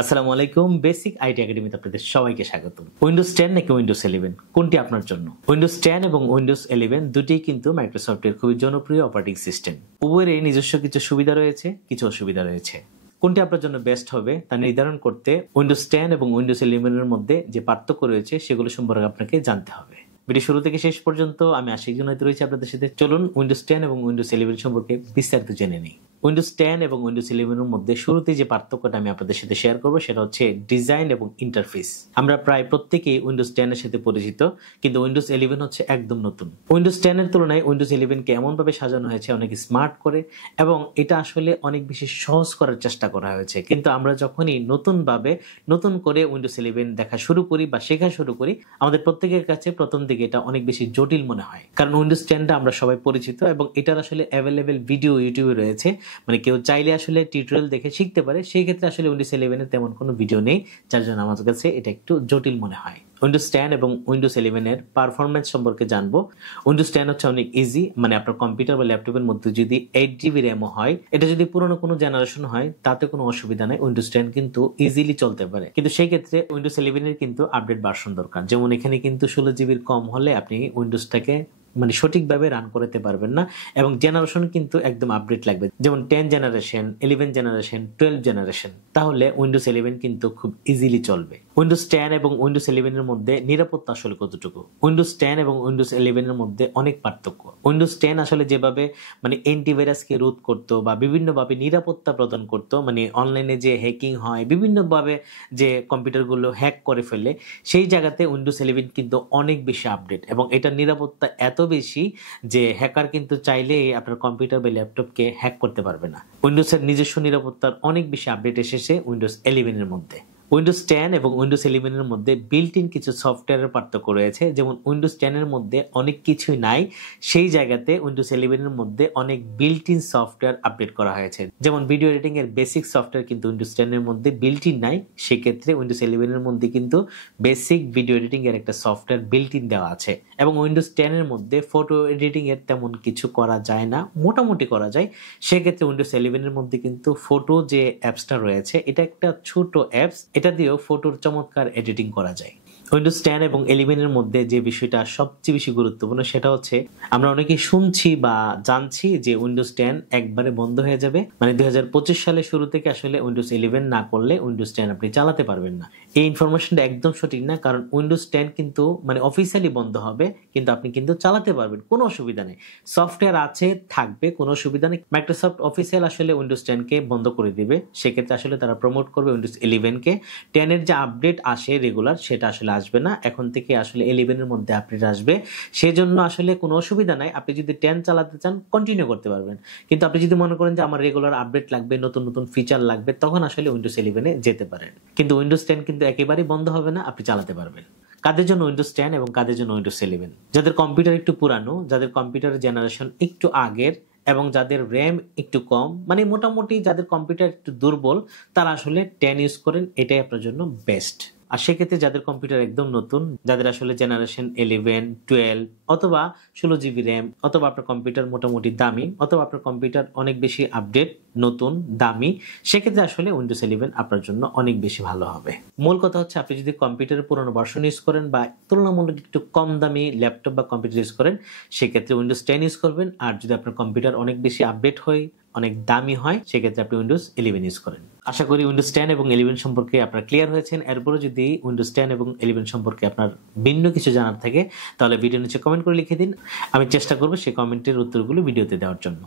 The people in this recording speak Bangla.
আসসালামু আলাইকুম। বেসিক আইটি একাডেমিতে আপনাদের সবাইকে স্বাগতম। উইন্ডোজ 10 নাকি উইন্ডোজ 11 কোনটি আপনার জন্য? উইন্ডোজ 10 এবং উইন্ডোজ 11 দুটিই কিন্তু মাইক্রোসফটের খুবই জনপ্রিয় অপারেটিং সিস্টেম। উভয়েরই নিজস্ব কিছু সুবিধা রয়েছে, কিছু অসুবিধা রয়েছে। কোনটি আপনার জন্য বেস্ট হবে তা নির্ধারণ করতে উইন্ডোজ 10 এবং উইন্ডোজ 11 এর মধ্যে যে পার্থক্য রয়েছে সেগুলো সম্পর্কে আপনাকে জানতে হবে। ভিডিও শুরু থেকে শেষ পর্যন্ত আমি আশিক জুনায়েদ রয়েছি আপনাদের সাথে। চলুন উইন্ডোজ 10 এবং উইন্ডোজ 11 সম্পর্কে বিস্তারিত জেনে নিই। উইন্ডোজ 10 এবং উইন্ডোজ 11 এর মধ্যে শুরুতে যে পার্থক্যটা আমি আপনাদের সাথে শেয়ার করব সেটা হচ্ছে ডিজাইন এবং ইন্টারফেস। আমরা প্রায় প্রত্যেকেই উইন্ডোজ 10 এর সাথে পরিচিত, কিন্তু উইন্ডোজ 11 হচ্ছে একদম নতুন। উইন্ডোজ 10 এর তুলনায় উইন্ডোজ 11 কে এমন ভাবে সাজানো হয়েছে অনেক স্মার্ট করে, এবং এটা আসলে অনেক বেশি সহজ করার চেষ্টা করা হয়েছে। কিন্তু আমরা যখনই নতুন করে উইন্ডোজ 11 দেখা শুরু করি বা শেখা শুরু করি, আমাদের প্রত্যেকের কাছে প্রথম দিকে এটা অনেক বেশি জটিল মনে হয়, কারণ উইন্ডোজ 10টা আমরা সবাই পরিচিত এবং এটার আসলে অ্যাভেলেবেল ভিডিও ইউটিউবে রয়েছে। মানে কেউ চাইলে আসলে টিউটোরিয়াল দেখে শিখতে পারে। সেই ক্ষেত্রে আসলে উইন্ডোজ 11 এর তেমন কোনো ভিডিও নেই, যার জন্য আমার কাছে এটা একটু জটিল মনে হয়। উইন্ডোজ 10 এবং উইন্ডোজ 11 এর পারফরম্যান্স সম্পর্কে জানবো। উইন্ডোজ 10 হচ্ছে অনেক ইজি, মানে আপনার কম্পিউটার বা ল্যাপটপের মধ্যে যদি 8GB র্যামও হয়, এটা যদি পুরনো কোনো জেনারেশন হয় তাতে কোনো অসুবিধা নেই, উইন্ডোজ 10 কিন্তু ইজিলি চলতে পারে। কিন্তু সেই ক্ষেত্রে উইন্ডোজ 11 এর কিন্তু আপডেট ভার্সন দরকার। যেমন এখানে কিন্তু 16GB কম হলে আপনি উইন্ডোজটাকে মানে সঠিকভাবে রান করতে পারবেন না, এবং জেনারেশন কিন্তু একদম আপডেট লাগবে। যেমন 10 জেনারেশন, 11 জেনারেশন, 12 জেনারেশন, তাহলে উইন্ডোজ 11 কিন্তু খুব ইজিলি চলবে। উইন্ডোজ 10 এবং উইন্ডোজ 11 এর মধ্যে নিরাপত্তা আসলে কতটুকু? উইন্ডোজ 10 এবং উইন্ডোজ 11 এর মধ্যে অনেক পার্থক্য। উইন্ডোজ 10 আসলে যেভাবে মানে অ্যান্টিভাইরাসকে রোধ করতো বা বিভিন্নভাবে নিরাপত্তা প্রদান করতো, মানে অনলাইনে যে হ্যাকিং হয়, বিভিন্নভাবে যে কম্পিউটারগুলো হ্যাক করে ফেলে, সেই জায়গাতে উইন্ডোজ 11 কিন্তু অনেক বেশি আপডেট, এবং এটার নিরাপত্তা এত বেশি যে হ্যাকার কিন্তু চাইলেই আপনার কম্পিউটার বা ল্যাপটপকে হ্যাক করতে পারবে না। উইন্ডোজের নিজস্ব নিরাপত্তার অনেক বেশি আপডেট এসেছে উইন্ডোজ 11 এর মধ্যে। উইন্ডোজ 10 এবং উইন্ডোজ 11 এর মধ্যে বিল্ট ইন কিছু সফটওয়্যারের পার্থক্য রয়েছে। যেমন উইন্ডোজ 10 এর মধ্যে অনেক কিছুই নাই, সেই জায়গাতে উইন্ডোজ 11 এর মধ্যে অনেক বিল্ট ইন সফটওয়্যার আপডেট করা হয়েছে। যেমন ভিডিও এডিটিং এর বেসিক সফটওয়্যার কিন্তু উইন্ডোজ 10 এর মধ্যে বিল্ট ইন নাই, সেক্ষেত্রে উইন্ডোজ 11 এর মধ্যে কিন্তু বেসিক ভিডিও এডিটিং এর একটা সফটওয়্যার বিল্ট ইন দেওয়া আছে। এবং উইন্ডোজ 10 এর মধ্যে ফটো এডিটিং এর তেমন কিছু করা যায় না, মোটামুটি করা যায়। সেক্ষেত্রে উইন্ডোজ 11 এর মধ্যে কিন্তু ফটো যে অ্যাপসটা রয়েছে, এটা একটা ছোট অ্যাপস, এটা দিয়েও ফটোর চমৎকার এডিটিং করা যায়। উইন্ডোজ 10 এবং 11 এর মধ্যে যে বিষয়টা সবচেয়ে বেশি গুরুত্বপূর্ণ সেটা হচ্ছে আমরা অনেকেই শুনছি বা জানছি যে উইন্ডোজ 10 একবারে বন্ধ হয়ে যাবে, মানে 2025 সালের শুরু থেকে আসলে উইন্ডোজ 11 না করলে উইন্ডোজ 10 আপনি চালাতে পারবেন না। এই ইনফরমেশনটা একদম সঠিক না, কারণ উইন্ডোজ 10 কিন্তু মানে অফিসিয়ালি বন্ধ হবে, কিন্তু আপনি কিন্তু চালাতে পারবেন, কোনো অসুবিধা নেই। সফটওয়্যার আছে, থাকবে, কোনো অসুবিধা নেই। মাইক্রোসফট অফিসিয়াল আসলে উইন্ডোজ 10 কে বন্ধ করে দিবে, সেক্ষেত্রে আসলে তারা প্রমোট করবে উইন্ডোজ 11 কে। 10 এর যে আপডেট আসে রেগুলার, সেটা আসলে আসবে না, এখন থেকে আসলে 11 এর মধ্যে আপডেট আসবে। সেজন্য আসলে কোনো অসুবিধা নাই, আপনি যদি 10 চালাতে চান কন্টিনিউ করতে পারবেন। কিন্তু আপনি যদি মনে করেন যে আমার রেগুলার আপডেট লাগবে, নতুন নতুন ফিচার লাগবে, তখন আসলে উইন্ডোজ 11 এ যেতে পারেন। কিন্তু উইন্ডোজ 10 কিন্তু একেবারেই বন্ধ হবে না, আপনি চালাতে পারবেন। কাদের জন্য উইন্ডোজ 10 এবং কাদের জন্য উইন্ডোজ 11? যাদের কম্পিউটার একটু পুরানো, যাদের কম্পিউটার জেনারেশন একটু আগের, এবং যাদের র্যাম একটু কম, মানে মোটামুটি যাদের কম্পিউটার একটু দুর্বল, তারা আসলে 10 ইউজ করেন, এটাই আপনার জন্য বেস্ট। আর সেক্ষেত্রে যাদের কম্পিউটার একদম নতুন, যাদের আসলে জেনারেশন 11, 12 অথবা 16GB র্যাম, অথবা আপনার কম্পিউটার মোটামুটি দামি, অথবা আপনার কম্পিউটার অনেক বেশি আপডেট, নতুন, দামি, সেক্ষেত্রে আসলে উইন্ডোজ 11 আপনার জন্য অনেক বেশি ভালো হবে। মূল কথা হচ্ছে আপনি যদি কম্পিউটারের পুরোনো ভার্সন ইউজ করেন বা তুলনামূলক একটু কম দামি ল্যাপটপ বা কম্পিউটার ইউজ করেন, সেক্ষেত্রে উইন্ডোজ 10 ইউজ করবেন। আর যদি আপনার কম্পিউটার অনেক বেশি আপডেট হয়, অনেক দামি হয়, সেক্ষেত্রে আপনি উইন্ডোজ 11 ইউজ করেন। আশা করি উইন্ডোজ 10 এবং 11 সম্পর্কে আপনারা ক্লিয়ার হয়েছেন। এরপরে যদি উইন্ডোজ 10 এবং 11 সম্পর্কে আপনার ভিন্ন কিছু জানার থাকে, তাহলে ভিডিও নিচে কমেন্ট করে লিখে দিন, আমি চেষ্টা করবো সেই কমেন্টের উত্তরগুলো ভিডিওতে দেওয়ার জন্য।